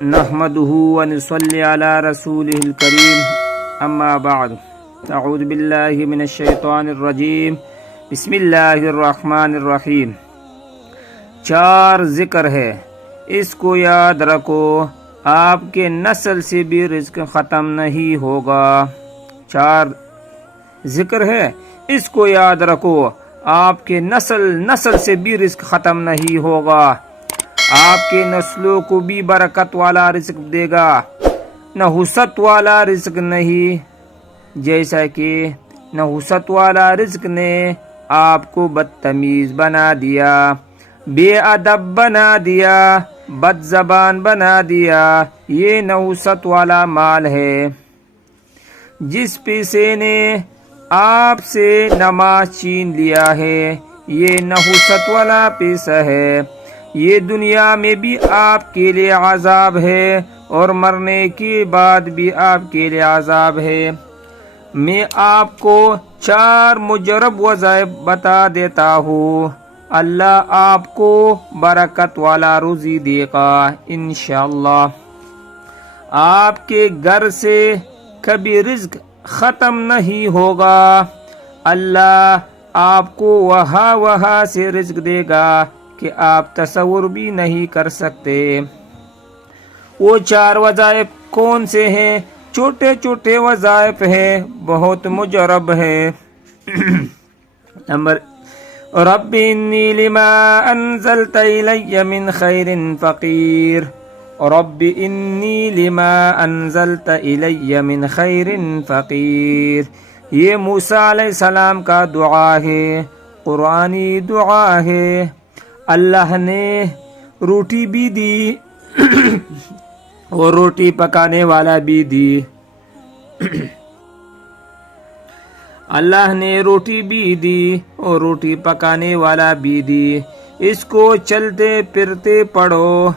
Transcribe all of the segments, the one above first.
نحمده ونصلي على رسوله الكريم اما بعد اعوذ باللہ من الشیطان الرجیم بسم اللہ الرحمن الرحیم۔ 4 ذکر ہے، اس کو یاد رکھو، آپ کے نسل سے بھی رزق ختم نہیں ہوگا۔ 4 ذکر ہے، اس کو یاد رکھو، آپ کے نسل سے بھی رزق ختم نہیں ہوگا۔ آپ کے نسلوں کو بھی برکت والا رزق دے گا، نحوست والا رزق نہیں، جیسا کہ نحوست والا رزق نے آپ کو بدتمیز بنا دیا، بے ادب بنا دیا، بد زبان بنا دیا۔ یہ نحوست والا مال ہے۔ جس پیسے نے آپ سے نماز چھین لیا ہے، یہ نحوست والا پیسہ ہے۔ یہ دنیا میں بھی آپ کے لیے عذاب ہے اور مرنے کے بعد بھی آپ کے لیے عذاب ہے۔ میں آپ کو 4 مجرب وظائف بتا دیتا ہوں، اللہ آپ کو برکت والا روزی دے گا انشاءاللہ۔ آپ کے گھر سے کبھی رزق ختم نہیں ہوگا، اللہ آپ کو وہاں سے رزق دے گا کہ آپ تصور بھی نہیں کر سکتے۔ وہ 4 وظائف کون سے ہیں؟ چھوٹے چھوٹے وظائف ہیں، بہت مجرب ہے۔ نمبر رب انی لما انزلت الی من خیر فقیر، رب انی لما انزلت الی من خیر فقیر۔ یہ موسیٰ علیہ السلام کا دعا ہے، قرآنی دعا ہے۔ اللہ نے روٹی بھی دی اور روٹی پکانے والا بھی دی۔ اللہ نے روٹی بھی دی اور روٹی پکانے والا بھی دی۔ اس کو چلتے پھرتے پڑھو،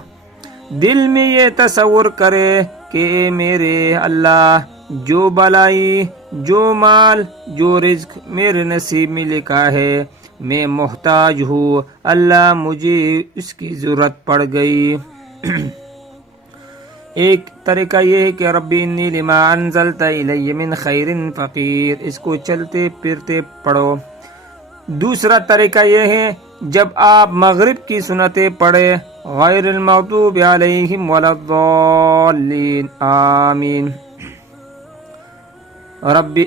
دل میں یہ تصور کرے کہ اے میرے اللہ، جو بلائی، جو مال، جو رزق میرے نصیب میں لکھا ہے، میں محتاج ہوں، اللہ مجھے اس کی ضرورت پڑ گئی۔ ایک طریقہ یہ ہے کہ رب انی لما انزلت الی من خیر فقیر، اس کو چلتے پھرتے پڑھو۔ دوسرا طریقہ یہ ہے، جب آپ مغرب کی سنتیں پڑھے، غیر المغضوب علیہم ولا الضالین آمین۔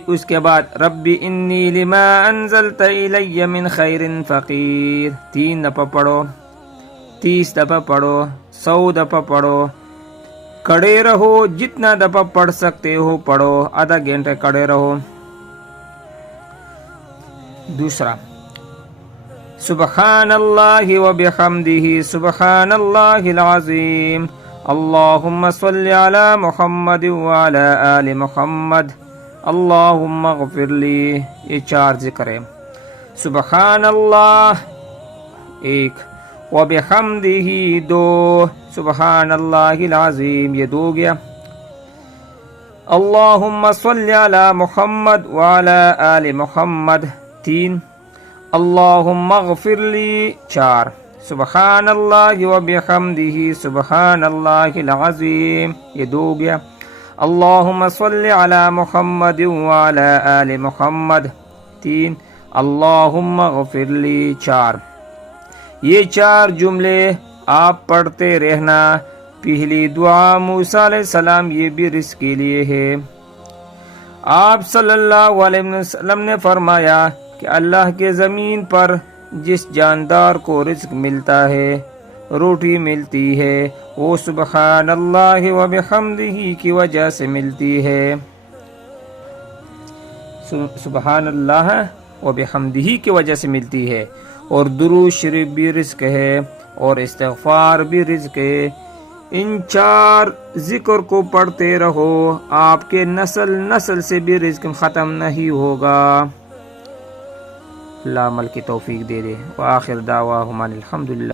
اس کے بعد رب انی لما انزلت الی من خیر فقیر 3 دفعہ پڑھو، 30 دفعہ پڑھو، 100 دفعہ پڑھو۔ کھڑے رہو، جتنا دفعہ پڑھ سکتے ہو پڑھو، آدھا گھنٹہ کھڑے رہو۔ دوسرا سبحان اللہ و بحمدہ سبحان اللہ العظیم، اللہم صلی علی محمد وعلی آل محمد، اللہم اغفر لی۔ یہ 4 ذکر ہے۔ سبحان اللہ 1، وبحمدہ 2، سبحان اللہ العظیم یہ 2 گیا۔ اللہم صلی علی محمد وعلی آل محمد 3، اللہم اغفر لی 4، سبحان اللہ وبحمدہ سبحان اللہ العظیم یہ 2 گیا۔ اللہم صلی علی محمد وعلی آل محمد 3، اللہم اغفر لی 4۔ یہ 4 جملے آپ پڑھتے رہنا۔ پہلی دعا موسیٰ علیہ السلام، یہ بھی رزق کے لیے ہے۔ آپ صلی اللہ علیہ وسلم نے فرمایا کہ اللہ کے زمین پر جس جاندار کو رزق ملتا ہے، روٹی ملتی ہے، وہ سبحان اللہ و بحمدہ کی وجہ سے ملتی ہے۔ سبحان اللہ و بحمدہ کی وجہ سے ملتی ہے۔ اور درود شریف بھی رزق ہے اور استغفار بھی رزق ہے۔ ان 4 ذکر کو پڑھتے رہو، آپ کے نسل سے بھی رزق ختم نہیں ہوگا۔ اللہ عمل کی توفیق دے دے۔ وآخر دعواہم الحمدللہ۔